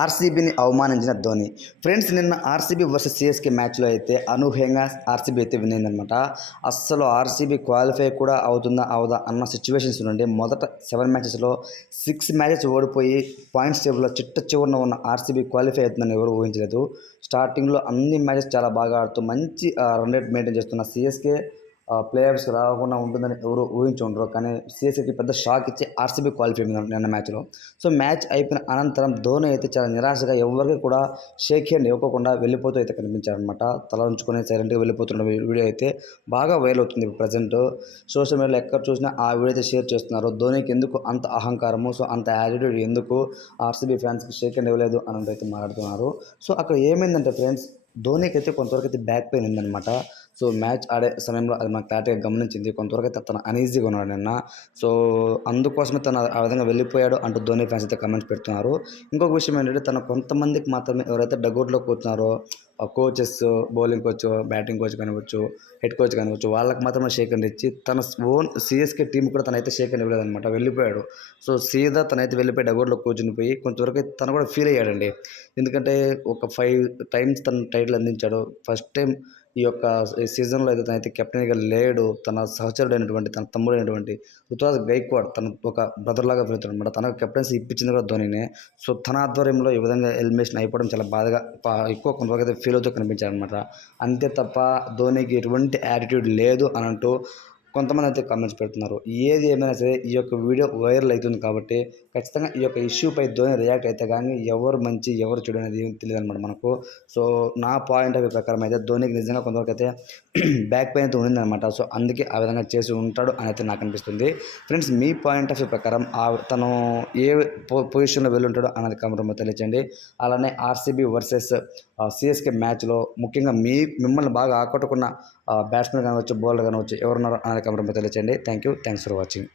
ఆర్సీబీని అవమానించిన ధోని. ఫ్రెండ్స్, నిన్న RCB versus CSK మ్యాచ్లో అయితే అనూహ్యంగా ఆర్సీబీ అయితే విన్ అయిందనమాట. అస్సలు ఆర్సీబీ క్వాలిఫై కూడా అవుతుందా అవదా అన్న సిచ్యువేషన్స్ నుండి మొదట 7 మ్యాచెస్లో 6 మ్యాచెస్ ఓడిపోయి పాయింట్స్ టేబుల్లో చిట్ట చివరన ఉన్న ఆర్సీబీ క్వాలిఫై అవుతుందని ఎవరు ఊహించలేదు. స్టార్టింగ్లో అన్ని మ్యాచెస్ చాలా బాగా ఆడుతూ మంచి రన్ రేట్ మెయింటైన్ చేస్తున్న సిఎస్కే ప్లే ఆఫ్స్ రాకుండా ఉంటుందని ఎవరు ఊహించుండరు. కానీ సిఎస్కేకి పెద్ద షాక్ ఇచ్చి ఆర్సీబీ క్వాలిఫై అయింది నిన్న మ్యాచ్లో. సో మ్యాచ్ అయిపోయిన అనంతరం ధోని అయితే చాలా నిరాశగా ఎవరికి కూడా షేక్ హ్యాండ్ ఇవ్వకుండా వెళ్ళిపోతూ అయితే కనిపించారనమాట. తల ఉంచుకొని సైలెంట్గా వెళ్ళిపోతున్న వీడియో అయితే బాగా వైరల్ అవుతుంది ప్రజెంట్. సోషల్ మీడియాలో ఎక్కడ చూసినా ఆ వీడియో అయితే షేర్ చేస్తున్నారు. ధోనికి ఎందుకు అంత అహంకారము, సో అంత యాటిట్యూడ్ ఎందుకు ఆర్సీబీ ఫ్యాన్స్కి షేక్ హ్యాండ్ ఇవ్వలేదు అని అయితే మాట్లాడుతున్నారు. సో అక్కడ ఏమైందంటే ఫ్రెండ్స్, ధోనికి అయితే కొంతవరకు అయితే బ్యాక్ పెయిన్ ఉందన్నమాట. సో మ్యాచ్ ఆడే సమయంలో అది మనకు క్లారిటీగా గమనించింది. కొంతవరకు అయితే తను అనీజీగా ఉన్నాడు నిన్న. సో అందుకోసమే తను ఆ విధంగా వెళ్ళిపోయాడు అంటూ ధోని ఫ్యాన్స్ అయితే కమెంట్స్ పెడుతున్నారు. ఇంకొక విషయం ఏంటంటే, తన కొంతమందికి మాత్రమే ఎవరైతే డగౌట్లో కూర్చున్నారో coaches, bowling coach, batting coach కానివ్వచ్చు, హెడ్ కోచ్ కానివ్వచ్చు, వాళ్ళకి మాత్రమే షేక్ హ్యాండ్ ఇచ్చి తన ఓన్ సిఎస్కే టీం కూడా తనైతే షేక్ హ్యాండ్ ఇవ్వలేదన్నమాట. వెళ్ళిపోయాడు. సో సీదా తనైతే వెళ్ళిపోయి డగౌట్లో కూర్చుని పోయి కొంతవరకు అయితే తను కూడా ఫీల్ అయ్యాడండి. ఎందుకంటే ఒక 5 టైమ్స్ తను టైటిల్ అందించాడు. ఫస్ట్ టైం ఈ యొక్క సీజన్లో అయితే తనైతే కెప్టెన్గా లేడు. తన సహచరుడైనటువంటి, తన తమ్ముడైనటువంటి రుతురాజ్ గైక్వాడ్ తన ఒక బ్రదర్ లాగా వెళ్తాడు అనమాట. తనకు కెప్టెన్సీ ఇప్పించింది కూడా ధోనినే. సో తన ఆధ్వర్యంలో ఈ విధంగా ఎలిమినేషన్ అయిపోవడం చాలా బాధగా ఎక్కువ కొంతవరకు అయితే ఫీల్ అవుతూ కనిపించారనమాట. అంతే తప్ప ధోనికి ఎటువంటి యాటిట్యూడ్ లేదు అని అంటూ కొంతమంది అయితే కామెంట్స్ పెడుతున్నారు. ఏది ఏమైనా సరే ఈ యొక్క వీడియో వైరల్ అవుతుంది కాబట్టి ఖచ్చితంగా ఈ యొక్క ఇష్యూపై ధోని రియాక్ట్ అయితే కానీ ఎవరు మంచి ఎవరు చెడు అనేది ఏం తెలియదు అనమాట మనకు. సో నా పాయింట్ ఆఫ్ వ్యూ ప్రకారం అయితే ధోనికి నిజంగా కొంతవరకు అయితే బ్యాక్ పెయిన్ అయితే ఉండిందనమాట. సో అందుకే ఆ విధంగా చేసి ఉంటాడు అని అయితే నాకు అనిపిస్తుంది. Friends, me point of view ప్రకారం తను ఏ పొజిషన్లో వెళ్ళి ఉంటాడో అన్నది కామెంట్ తెలియచేయండి. అలానే ఆర్సీబీ వర్సెస్ సిఎస్కే మ్యాచ్లో ముఖ్యంగా మిమ్మల్ని బాగా ఆకట్టుకున్న బ్యాట్స్మెన్ కానివచ్చు, బౌలర్ కానివచ్చు ఎవరున్నారో అనేది కామెంట్ తెలియచేయండి. Thanks for watching.